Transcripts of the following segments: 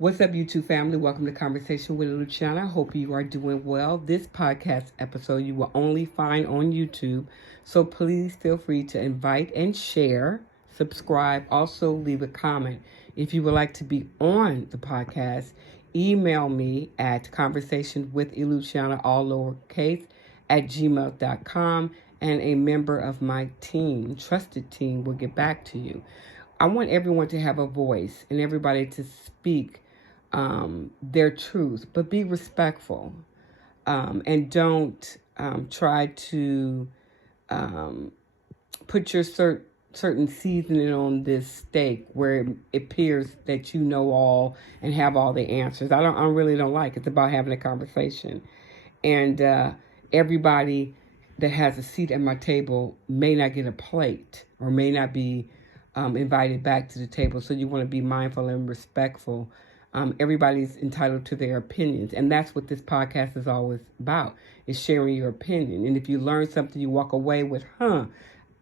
What's up, YouTube family? Welcome to Conversation with Luciana. Hope you are doing well. This podcast episode you will only find on YouTube, so please feel free to invite and share, subscribe, also leave a comment. If you would like to be on the podcast, email me at conversationwithluciana, all lowercase, at gmail.com, and a member of my team, trusted team, will get back to you. I want everyone to have a voice and everybody to speak their truth, but be respectful, and don't try to put your certain seasoning on this steak where it appears that you know all and have all the answers. I really don't like it. It's about having a conversation, and everybody that has a seat at my table may not get a plate or may not be invited back to the table. So you want to be mindful and respectful. Everybody's entitled to their opinions, and that's what this podcast is always about, is sharing your opinion. And if you learn something, you walk away with,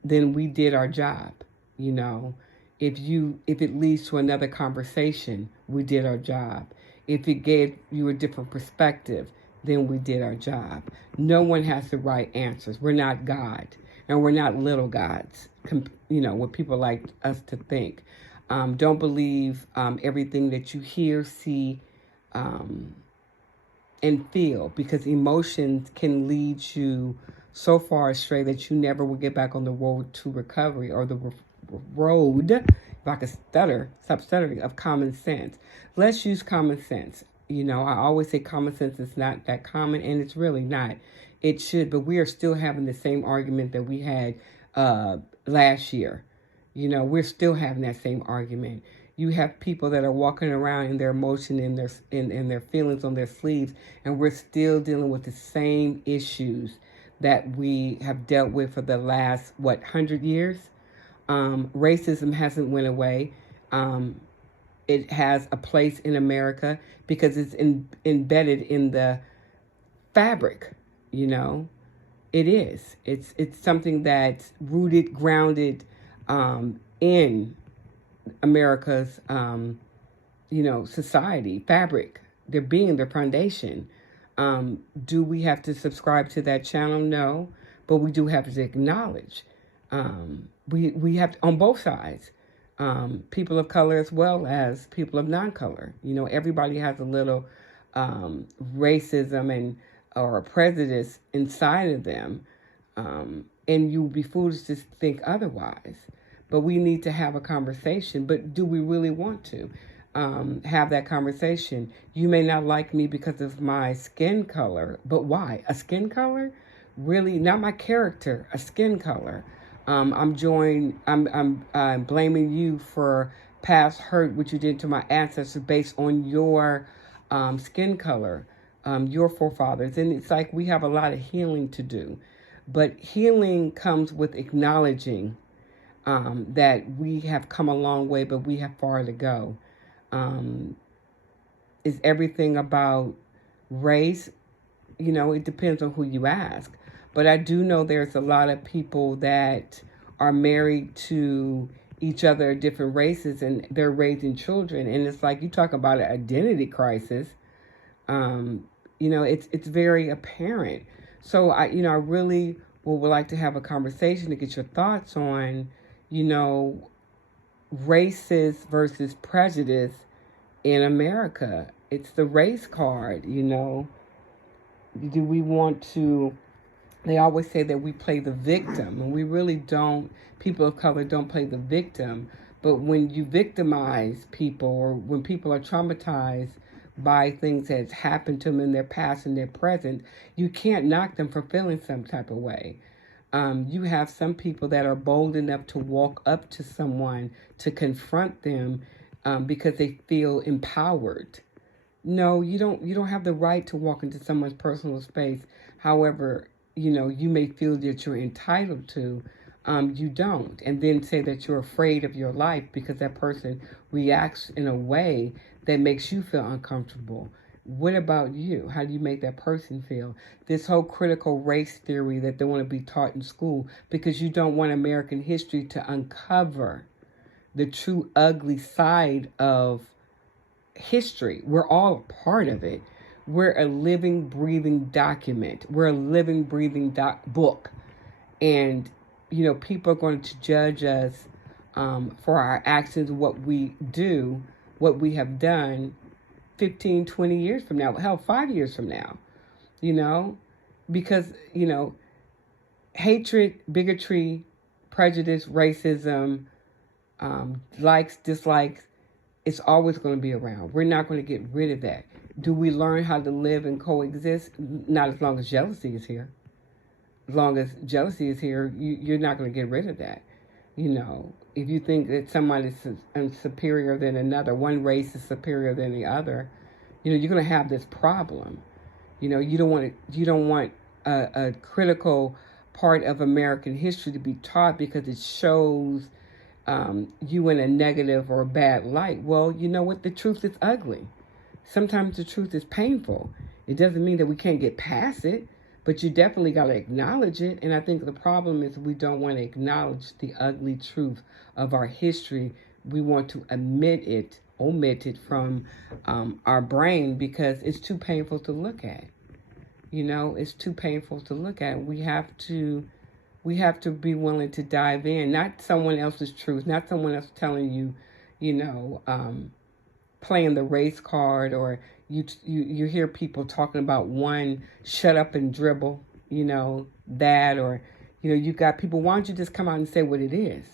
then we did our job. You know, if it leads to another conversation, we did our job. If it gave you a different perspective, then we did our job. No one has the right answers. We're not God, and we're not little gods, what people like us to think. Don't believe everything that you hear, see, and feel, because emotions can lead you so far astray that you never will get back on the road to recovery, or the road, if I could stop stuttering, of common sense. Let's use common sense. I always say common sense is not that common, and it's really not. It should, but we are still having the same argument that we had last year. We're still having that same argument. You have people that are walking around in their emotion and their feelings on their sleeves, and we're still dealing with the same issues that we have dealt with for the last 100 years. Racism hasn't went away. It has a place in America because it's embedded in the fabric. It is. It's something that's rooted, grounded in America's, society, fabric, their foundation. Do we have to subscribe to that channel? No, but we do have to acknowledge. We have to, on both sides, people of color as well as people of non-color. Everybody has a little racism or prejudice inside of them, and you'd be foolish to think otherwise. But we need to have a conversation. But do we really want to have that conversation? You may not like me because of my skin color, but why? A skin color? Really, not my character. A skin color. I'm blaming you for past hurt, which you did to my ancestors, based on your skin color, your forefathers. And it's like we have a lot of healing to do. But healing comes with acknowledging that we have come a long way, but we have far to go. Is everything about race? It depends on who you ask. But I do know there's a lot of people that are married to each other, different races, and they're raising children. And it's like, you talk about an identity crisis. It's very apparent. So I really would like to have a conversation to get your thoughts on, racist versus prejudice in America. It's the race card. Do we want to? They always say that we play the victim, and we really don't. People of color don't play the victim. But when you victimize people, or when people are traumatized by things that's happened to them in their past and their present, you can't knock them for feeling some type of way. You have some people that are bold enough to walk up to someone to confront them because they feel empowered. No, you don't have the right to walk into someone's personal space. However, you may feel that you're entitled to. You don't. And then say that you're afraid of your life because that person reacts in a way that makes you feel uncomfortable. What about you? How do you make that person feel? This whole critical race theory that they want to be taught in school, because you don't want American history to uncover the true ugly side of history. We're all a part of it. We're a living, breathing document. We're a living, breathing book. And, people are going to judge us for our actions, what we do, what we have done 15, 20 years from now. Hell, 5 years from now, you know, because, hatred, bigotry, prejudice, racism, likes, dislikes, it's always going to be around. We're not going to get rid of that. Do we learn how to live and coexist? Not as long as jealousy is here. As long as jealousy is here, you're not going to get rid of that. If you think that somebody is superior than another, one race is superior than the other, you're going to have this problem. You don't want a critical part of American history to be taught because it shows you in a negative or bad light. Well, you know what? The truth is ugly. Sometimes the truth is painful. It doesn't mean that we can't get past it, but you definitely got to acknowledge it. And I think the problem is we don't want to acknowledge the ugly truth of our history. We want to omit it from our brain because it's too painful to look at. It's too painful to look at. We have to be willing to dive in, not someone else's truth, not someone else telling you, playing the race card, or you hear people talking about one shut up and dribble, that, or, you got people, why don't you just come out and say what it is?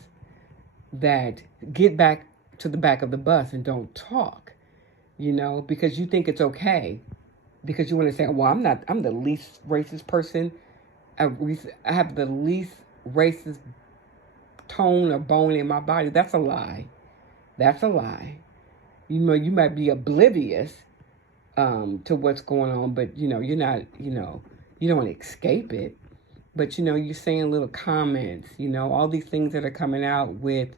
That get back to the back of the bus and don't talk, because you think it's okay, because you want to say, well, I'm the least racist person. I have the least racist tone or bone in my body. That's a lie. That's a lie. You might be oblivious to what's going on, but you're not, you don't want to escape it. But you're saying little comments, all these things that are coming out with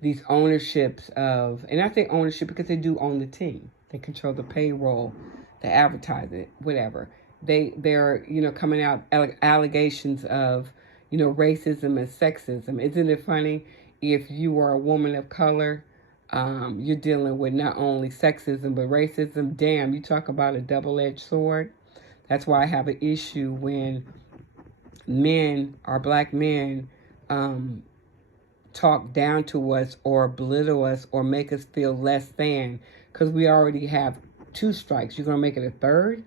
these ownerships of, and I say ownership because they do own the team. They control the payroll, the advertising, whatever. They're coming out allegations of racism and sexism. Isn't it funny? If you are a woman of color, you're dealing with not only sexism but racism. Damn, you talk about a double-edged sword. That's why I have an issue when our black men, talk down to us or belittle us or make us feel less than, because we already have 2 strikes. You're gonna make it a third?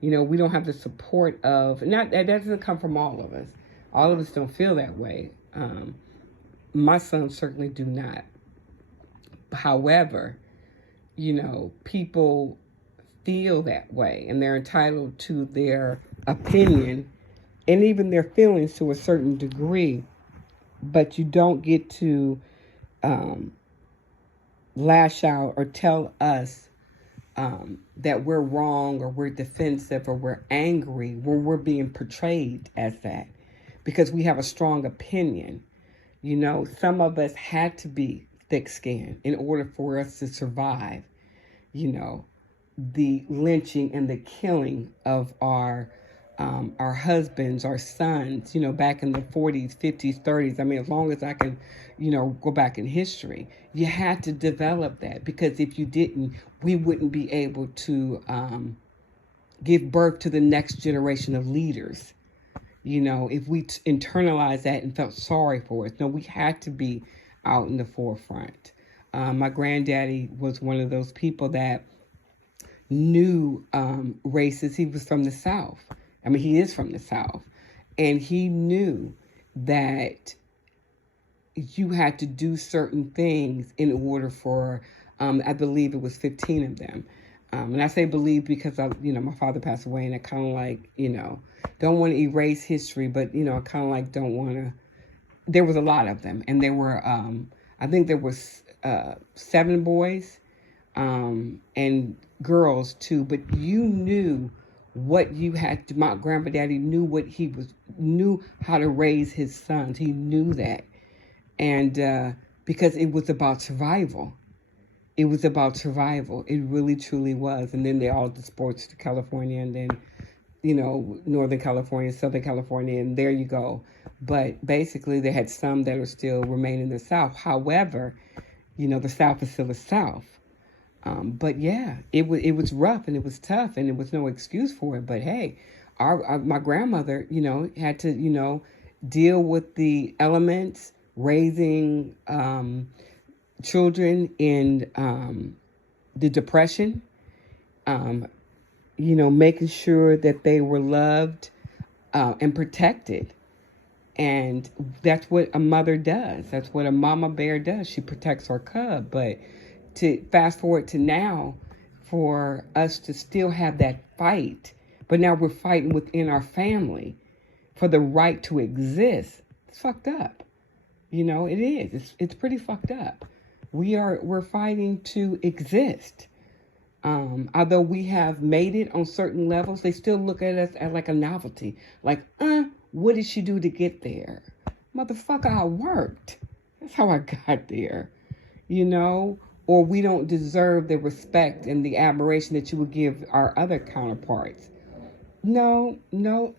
We don't have the support of, not that doesn't come from all of us. All of us don't feel that way. My sons certainly do not. However, people feel that way and they're entitled to their opinion and even their feelings to a certain degree, but you don't get to lash out or tell us that we're wrong or we're defensive or we're angry when we're being portrayed as that, because we have a strong opinion. Some of us had to be thick-skinned in order for us to survive, the lynching and the killing of our husbands, our sons, back in the 40s, 50s, 30s. I mean, as long as I can, go back in history, you had to develop that, because if you didn't, we wouldn't be able to give birth to the next generation of leaders. If we internalize that and felt sorry for us. No, we had to be out in the forefront. My granddaddy was one of those people that knew races. He was from the South. I mean, he is from the South. And he knew that you had to do certain things in order for, I believe it was 15 of them. And I say believe because, my father passed away, and I kind of like, don't want to erase history, but, I kind of like don't want to. There was a lot of them. And there were, I think there was 7 boys and girls too. But you knew what you had to. My granddaddy knew how to raise his sons. He knew that. And because it was about survival. It was about survival. It really, truly was. And then they all dispersed to California, and then, Northern California, Southern California, and there you go. But basically, they had some that are still remain in the South. However, the South is still the South. But yeah, it was rough and it was tough and there was no excuse for it. But hey, my grandmother, had to, deal with the elements, raising children in the depression, um, making sure that they were loved and protected. And that's what a mother does. That's what a mama bear does. She protects her cub. But to fast forward to now, for us to still have that fight, but now we're fighting within our family for the right to exist. It's fucked up. It is. It's pretty fucked up. We're fighting to exist. Although we have made it on certain levels, they still look at us as like a novelty. Like, what did she do to get there? Motherfucker, I worked. That's how I got there. Or we don't deserve the respect and the admiration that you would give our other counterparts. No,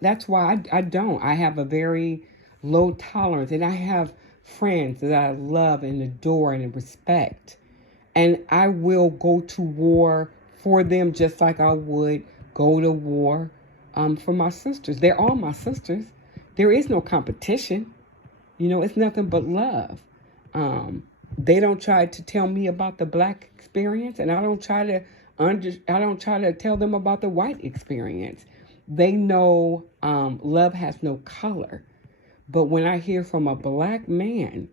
that's why I don't. I have a very low tolerance, and I have friends that I love and adore and respect. And I will go to war for them just like I would go to war for my sisters. They're all my sisters. There is no competition. It's nothing but love. They don't try to tell me about the black experience, and I don't try to tell them about the white experience. They know love has no color. But when I hear from a black man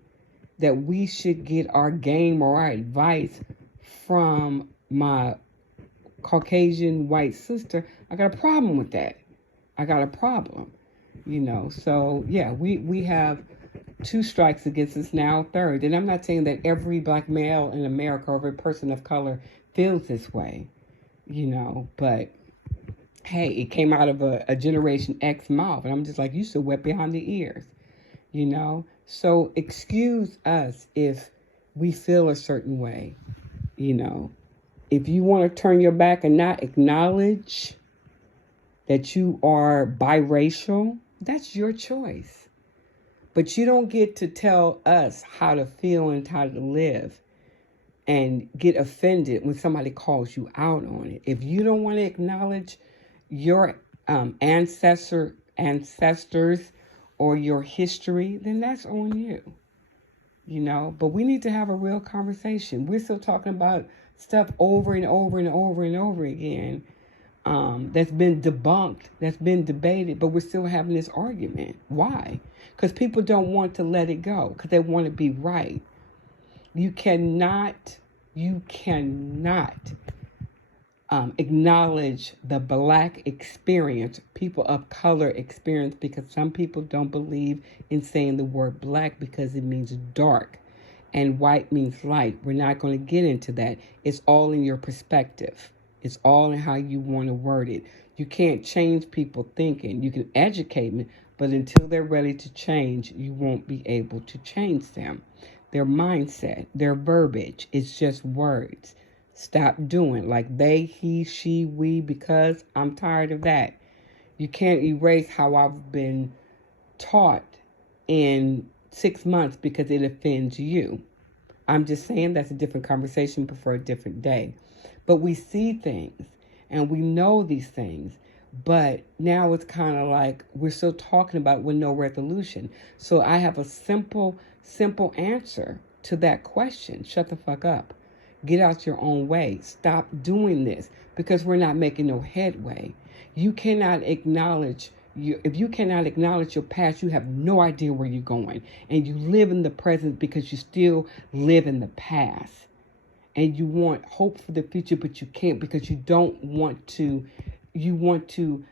that we should get our game or our advice from my Caucasian white sister, I got a problem with that. I got a problem, So yeah, we have two strikes against us now, third. And I'm not saying that every black male in America or every person of color feels this way, but hey, it came out of a Generation X mouth. And I'm just like, you so wet behind the ears, So excuse us if we feel a certain way, If you want to turn your back and not acknowledge that you are biracial, that's your choice. But you don't get to tell us how to feel and how to live and get offended when somebody calls you out on it. If you don't want to acknowledge your ancestors or your history, then that's on you. But we need to have a real conversation. We're still talking about stuff over and over and over and over again that's been debunked, that's been debated, but we're still having this argument. Why? Because people don't want to let it go, because they want to be right. You cannot acknowledge the black experience, people of color experience, because some people don't believe in saying the word black because it means dark and white means light. We're not going to get into that. It's all in your perspective. It's all in how you want to word it. You can't change people thinking. You can educate them, but until they're ready to change, you won't be able to change them. Their mindset, their verbiage, it's just words. Stop doing like they, he, she, we, because I'm tired of that. You can't erase how I've been taught in 6 months because it offends you. I'm just saying that's a different conversation, but for a different day. But we see things and we know these things, but now it's kind of like we're still talking about with no resolution. So I have a simple answer to that question. Shut the fuck up. Get out your own way. Stop doing this because we're not making no headway. You cannot acknowledge if you cannot acknowledge your past, you have no idea where you're going. And you live in the present because you still live in the past. And you want hope for the future, but you can't because you don't want to. You want to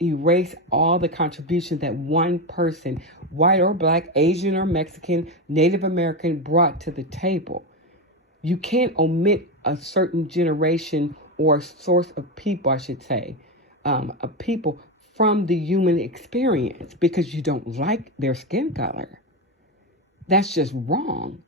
erase all the contributions that one person, white or black, Asian or Mexican, Native American, brought to the table. You can't omit a certain generation or source of people, I should say, of people from the human experience because you don't like their skin color. That's just wrong.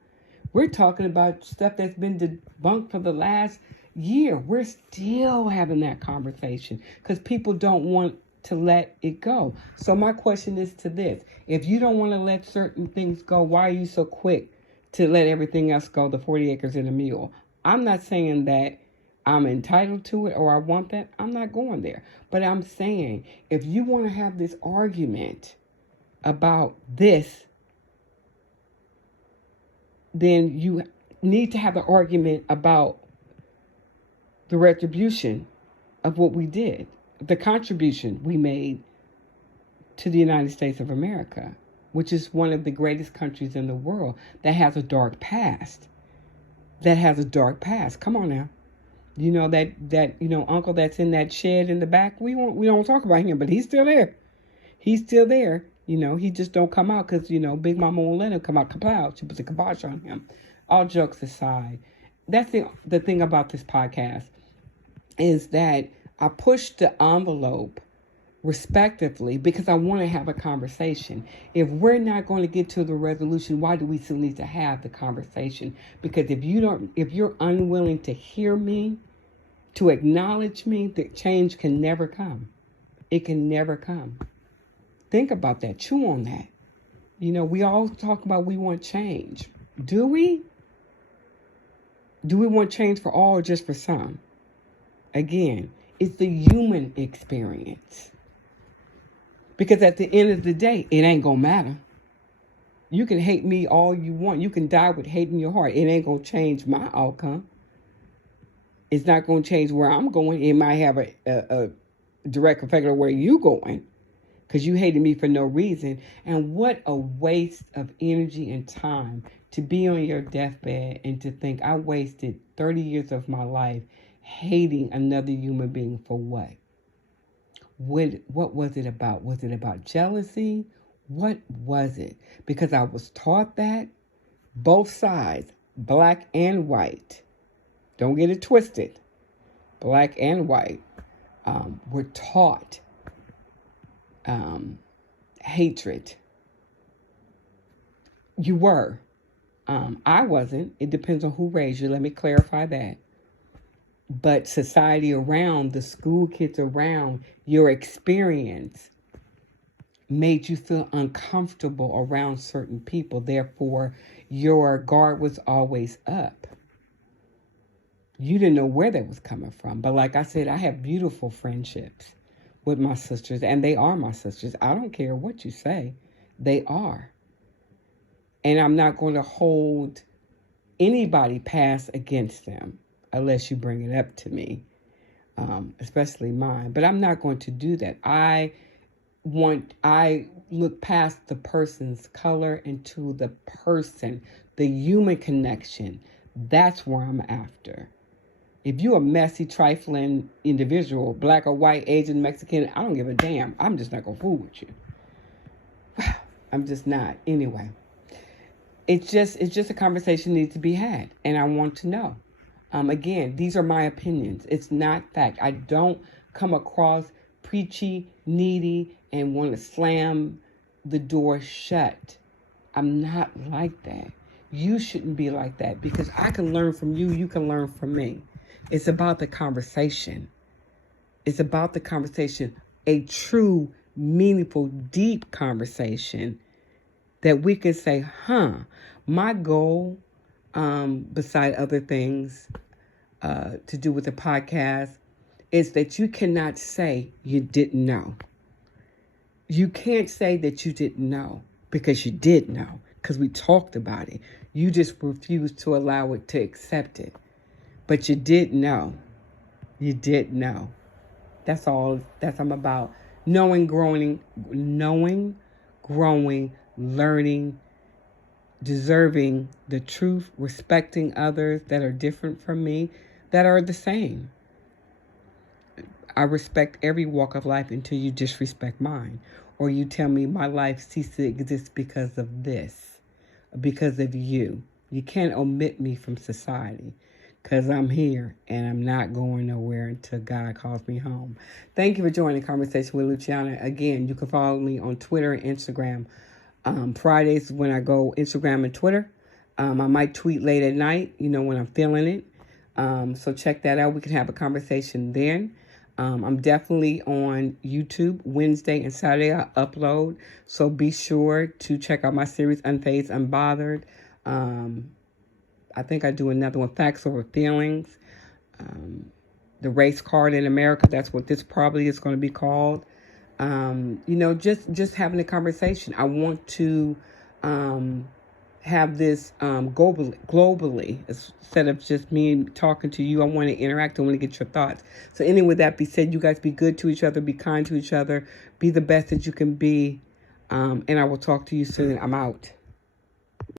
We're talking about stuff that's been debunked for the last year. We're still having that conversation because people don't want to let it go. So my question is to this. If you don't want to let certain things go, why are you so quick to let everything else go, the 40 acres and a mule? I'm not saying that I'm entitled to it or I want that. I'm not going there. But I'm saying if you want to have this argument about this, then you need to have an argument about the retribution of what we did, the contribution we made to the United States of America, which is one of the greatest countries in the world that has a dark past. That has a dark past. Come on now. You know that uncle that's in that shed in the back. We don't talk about him, but he's still there. He's still there. He just don't come out because Big Mama won't let him come out. Kapow! She puts a kibosh on him. All jokes aside, that's the thing about this podcast is that I push the envelope respectively because I want to have a conversation. If we're not going to get to the resolution, why do we still need to have the conversation? Because if you're unwilling to hear me, to acknowledge me, the change can never come. It can never come. Think about that. Chew on that. We all talk about we want change. Do we? Do we want change for all or just for some? Again, it's the human experience. Because at the end of the day, it ain't going to matter. You can hate me all you want. You can die with hate in your heart. It ain't going to change my outcome. It's not going to change where I'm going. It might have a direct effect on where you're going because you hated me for no reason. And what a waste of energy and time to be on your deathbed and to think I wasted 30 years of my life hating another human being for what? What was it about? Was it about jealousy? What was it? Because I was taught that both sides, black and white, don't get it twisted, black and white, were taught hatred. You were. I wasn't. It depends on who raised you. Let me clarify that. But society around, the school kids around, your experience made you feel uncomfortable around certain people. Therefore, your guard was always up. You didn't know where that was coming from. But like I said, I have beautiful friendships with my sisters, and they are my sisters. I don't care what you say. They are. And I'm not going to hold anybody past against them unless you bring it up to me, especially mine. But I'm not going to do that. I look past the person's color into the person, the human connection. That's where I'm after. If you're a messy, trifling individual, black or white, Asian, Mexican, I don't give a damn. I'm just not going to fool with you. I'm just not. Anyway, it's just a conversation that needs to be had. And I want to know. Again, these are my opinions. It's not fact. I don't come across preachy, needy, and want to slam the door shut. I'm not like that. You shouldn't be like that because I can learn from you. You can learn from me. It's about the conversation. It's about the conversation. A true, meaningful, deep conversation that we can say, my goal, beside other things to do with the podcast, is that you cannot say you didn't know. You can't say that you didn't know because you did know, because we talked about it. You just refused to allow it to accept it. But you did know. You did know. That's all. That's what I'm about. Knowing, growing, learning, deserving the truth, respecting others that are different from me, that are the same. I respect every walk of life until you disrespect mine. Or you tell me my life ceased to exist because of this, because of you. You can't omit me from society because I'm here and I'm not going nowhere until God calls me home. Thank you for joining the conversation with Luciana. Again, you can follow me on Twitter and Instagram. Fridays when I go Instagram and Twitter. I might tweet late at night, when I'm feeling it. So check that out. We can have a conversation then. I'm definitely on YouTube Wednesday and Saturday. I upload. So be sure to check out my series, Unfazed, Unbothered. I think I do another one, Facts Over Feelings. The race card in America. That's what this probably is going to be called. Just having a conversation. I want to have this globally instead of just me talking to you. I want to interact. I want to get your thoughts. So anyway, with that be said, you guys be good to each other, be kind to each other, be the best that you can be, and I will talk to you soon. I'm out.